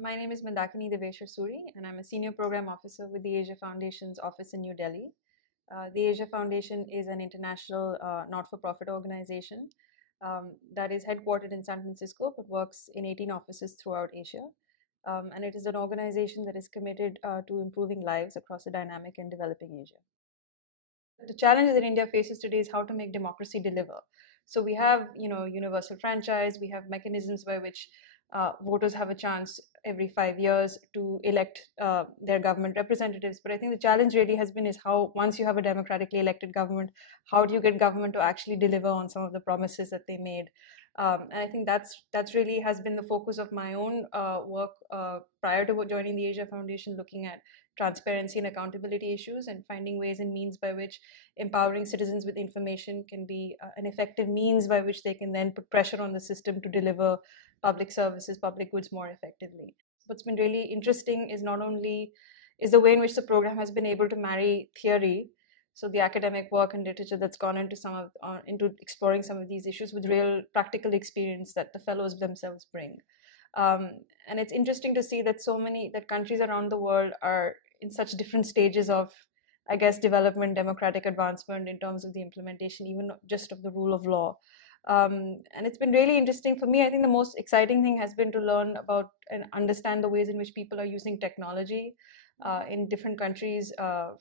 My name is Mandakini Deveshwar Suri, and I'm a Senior Program Officer with the Asia Foundation's office in New Delhi. The Asia Foundation is an international not-for-profit organization that is headquartered in San Francisco but works in 18 offices throughout Asia. And it is an organization that is committed to improving lives across a dynamic and developing Asia. The challenge that India faces today is how to make democracy deliver. So we have, universal franchise. We have mechanisms by which voters have a chance every 5 years to elect their government representatives. But I think the challenge really has been is how once you have a democratically elected government, how do you get government to actually deliver on some of the promises that they made? And I think that's really has been the focus of my own work prior to joining the Asia Foundation, looking at transparency and accountability issues and finding ways and means by which empowering citizens with information can be an effective means by which they can then put pressure on the system to deliver public services, public goods more effectively. What's been really interesting is not only is the way in which the program has been able to marry theory, so the academic work and literature that's gone into into exploring some of these issues with real practical experience that the fellows themselves bring. Um, and it's interesting to see that that countries around the world are in such different stages of, I guess, development, democratic advancement in terms of the implementation, even just of the rule of law. And it's been really interesting for me. I think the most exciting thing has been to learn about and understand the ways in which people are using technology in different countries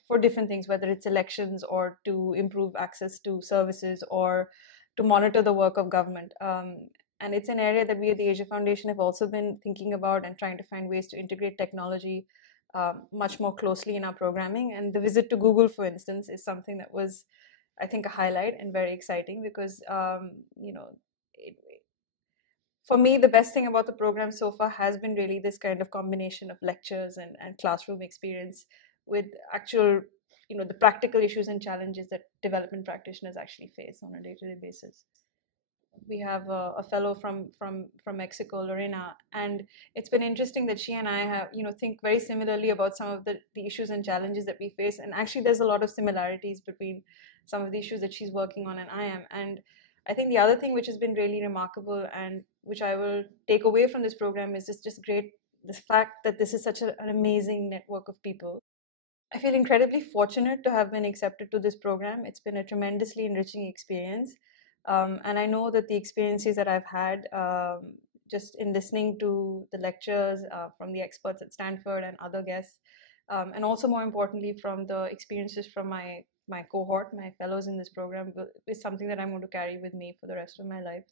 for different things, whether it's elections or to improve access to services or to monitor the work of government. And it's an area that we at the Asia Foundation have also been thinking about and trying to find ways to integrate technology much more closely in our programming. And the visit to Google, for instance, is something that was, I think, a highlight and very exciting because, it, for me, the best thing about the program so far has been really this kind of combination of lectures and classroom experience with actual, the practical issues and challenges that development practitioners actually face on a day-to-day basis. We have a fellow from Mexico, Lorena, and it's been interesting that she and I have, think very similarly about some of the issues and challenges that we face. And actually, there's a lot of similarities between some of the issues that she's working on and I am. And I think the other thing which has been really remarkable and which I will take away from this program is just great the fact that this is such an amazing network of people. I feel incredibly fortunate to have been accepted to this program. It's been a tremendously enriching experience. And I know that the experiences that I've had just in listening to the lectures from the experts at Stanford and other guests, and also more importantly from the experiences from my cohort, my fellows in this program, is something that I'm going to carry with me for the rest of my life.